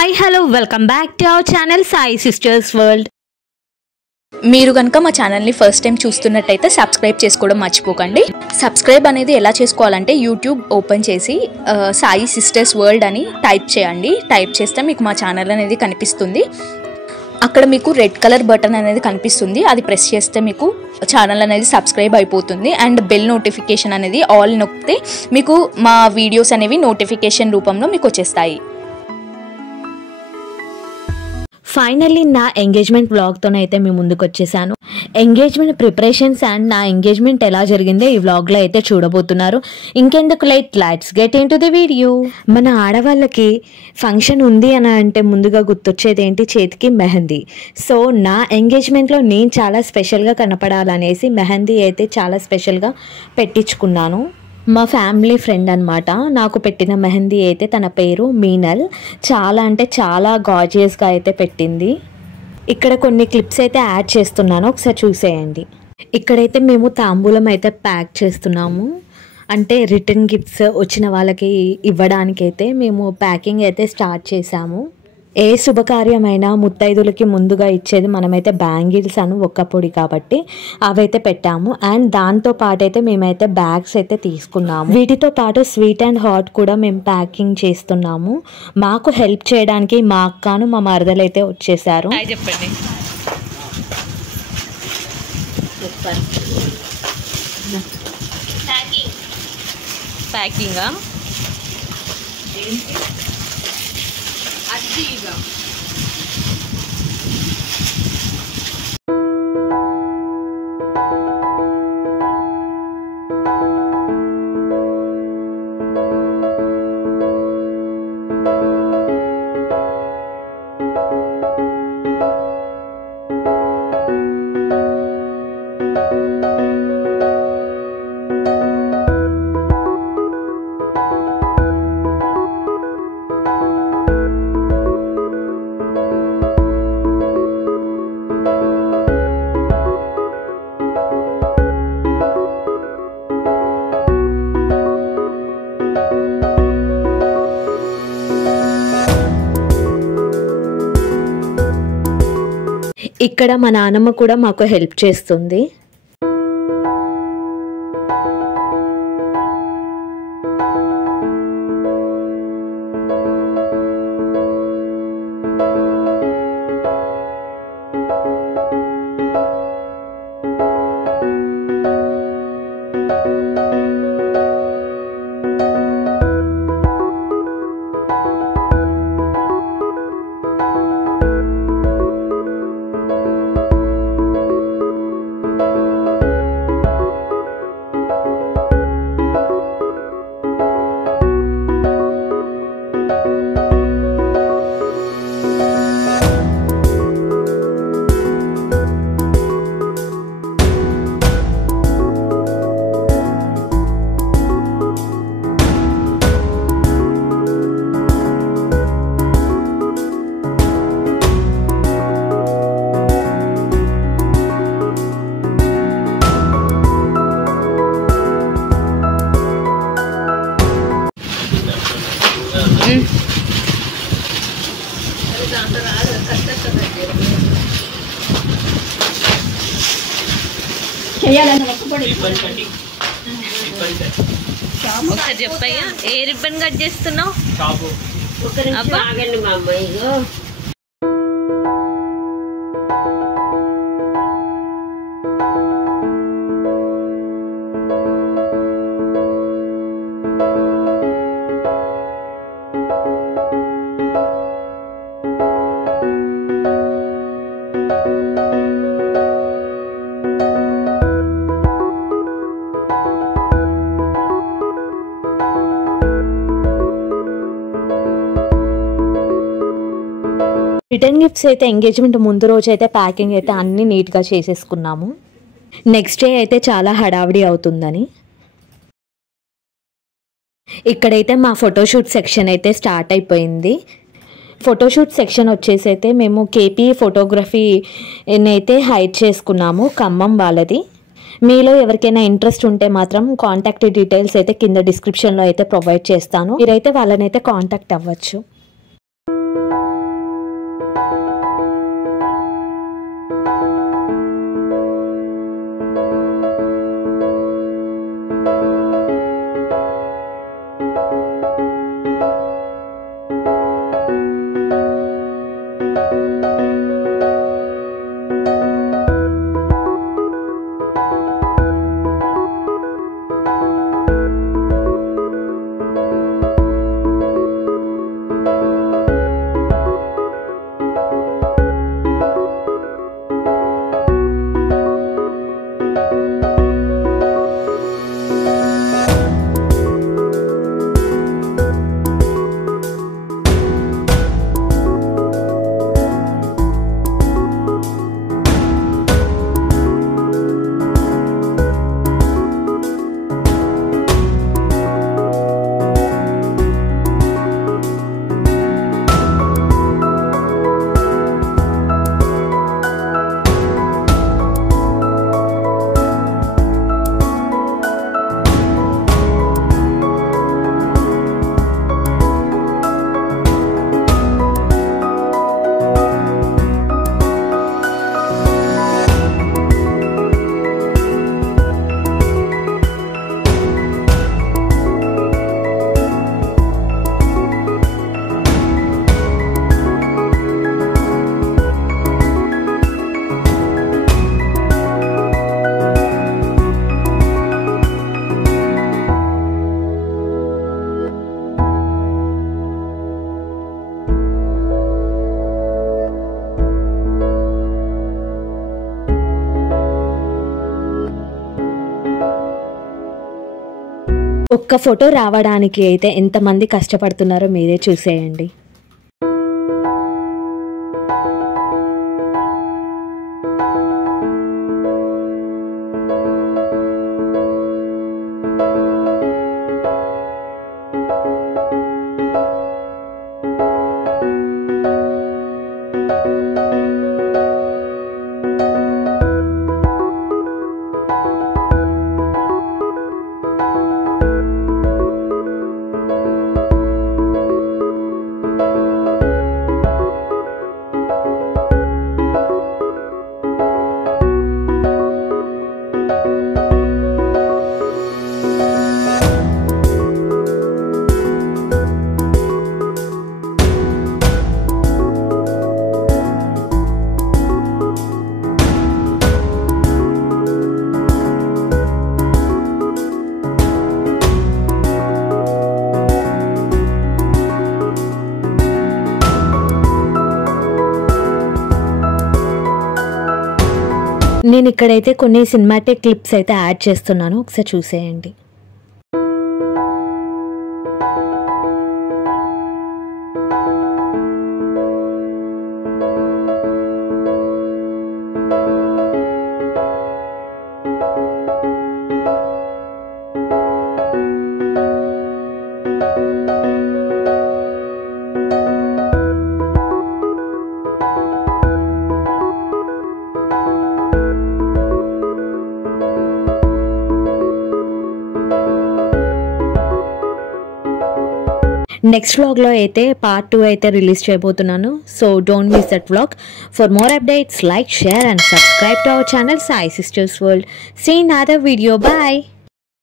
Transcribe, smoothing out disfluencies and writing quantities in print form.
Hi hello welcome back to our channel Sai sisters world. మీరు కనుక మా ఛానల్ని ఫస్ట్ టైం చూస్తున్నట్టయితే సబ్స్క్రైబ్ చేసుకోవడం మర్చిపోకండి. సబ్స్క్రైబ్ అనేది ఎలా చేసుకోవాలంటే యూట్యూబ్ ఓపెన్ చేసి సాయి సిస్టర్స్ వరల్డ్ అని టైప్ చేయండి. టైప్ చేస్తే మీకు మా ఛానల్ అనేది కనిపిస్తుంది. అక్కడ మీకు రెడ్ కలర్ బటన్ అనేది కనిపిస్తుంది. అది ప్రెస్ చేస్తే మీకు ఛానల్ అనేది సబ్స్క్రైబ్ అయిపోతుంది. అండ్ బెల్ నోటిఫికేషన్ అనేది ఆల్ నొక్కితే మీకు మా వీడియోస్ అనేవి నోటిఫికేషన్ రూపంలో మీకు వచ్చేస్తాయి. ఫైనల్లీ నా ఎంగేజ్మెంట్ వ్లాగ్తోనైతే మీ ముందుకు వచ్చేసాను. ఎంగేజ్మెంట్ ప్రిపరేషన్స్ అండ్ నా ఎంగేజ్మెంట్ ఎలా జరిగిందో ఈ వ్లాగ్లో అయితే చూడబోతున్నారు. ఇంకెందుకు let's get in to the video. మన ఆడవాళ్ళకి ఫంక్షన్ ఉంది అని అంటే ముందుగా గుర్తొచ్చేది ఏంటి? చేతికి మెహందీ. సో నా ఎంగేజ్మెంట్లో నేను చాలా స్పెషల్గా కనపడాలనేసి మెహందీ అయితే చాలా స్పెషల్గా పెట్టించుకున్నాను. మా ఫ్యామిలీ ఫ్రెండ్ అనమాట నాకు పెట్టిన మెహందీ అయితే తన పేరు మీనల్. చాలా అంటే చాలా గార్జియస్గా అయితే పెట్టింది. ఇక్కడ కొన్ని క్లిప్స్ అయితే యాడ్ చేస్తున్నాను, ఒకసారి చూసేయండి. ఇక్కడైతే మేము తాంబూలం అయితే ప్యాక్ చేస్తున్నాము. అంటే రిటర్న్ గిఫ్ట్స్ వచ్చిన వాళ్ళకి ఇవ్వడానికైతే మేము ప్యాకింగ్ అయితే స్టార్ట్ చేసాము. ఏ శుభకార్యమైనా ముత్తైదులకి ముందుగా ఇచ్చేది మనమైతే బ్యాంగిల్స్ అని ఒక్క పొడి కాబట్టి అవైతే పెట్టాము. అండ్ దాంతో పాటు అయితే మేమైతే బ్యాగ్స్ అయితే తీసుకున్నాము. వీటితో పాటు స్వీట్ అండ్ హాట్ కూడా మేము ప్యాకింగ్ చేస్తున్నాము. మాకు హెల్ప్ చేయడానికి మా అక్కను మా మరదలు అయితే వచ్చేసారు. చెప్పండి. ప్యాకింగా అదిగా ఇక్కడ మా నాన్నమ్మ కూడా మాకు హెల్ప్ చేస్తుంది. ఒకసారి చెప్పయ్యా, ఏ రిబ్బన్ కట్ చేస్తున్నావు? రిటర్న్ గిఫ్ట్స్ అయితే ఎంగేజ్మెంట్ ముందు రోజు అయితే ప్యాకింగ్ అయితే అన్నీ నీట్గా చేసేసుకున్నాము. నెక్స్ట్ డే అయితే చాలా హడావిడి అవుతుందని ఇక్కడైతే మా ఫోటోషూట్ సెక్షన్ అయితే స్టార్ట్ అయిపోయింది. ఫోటోషూట్ సెక్షన్ వచ్చేసి అయితే మేము కేపీ ఫోటోగ్రఫీని అయితే హైడ్ చేసుకున్నాము, ఖమ్మం వాళ్ళది. మీలో ఎవరికైనా ఇంట్రెస్ట్ ఉంటే మాత్రం కాంటాక్ట్ డీటెయిల్స్ అయితే కింద డిస్క్రిప్షన్లో అయితే ప్రొవైడ్ చేస్తాను, మీరైతే వాళ్ళనైతే కాంటాక్ట్ అవ్వచ్చు. ఒక్క ఫోటో రావడానికి అయితే ఎంతమంది కష్టపడుతున్నారో మీరే చూసేయండి. నేను ఇక్కడైతే కొన్ని సినిమాటిక్ క్లిప్స్ అయితే యాడ్ చేస్తున్నాను, ఒకసారి చూసేయండి. నెక్స్ట్ వ్లాగ్లో అయితే పార్ట్ 2 అయితే రిలీజ్ చేయబోతున్నాను. So don't miss that vlog. For more updates like, share and subscribe to our channel Sai sisters world. See in other video. Bye.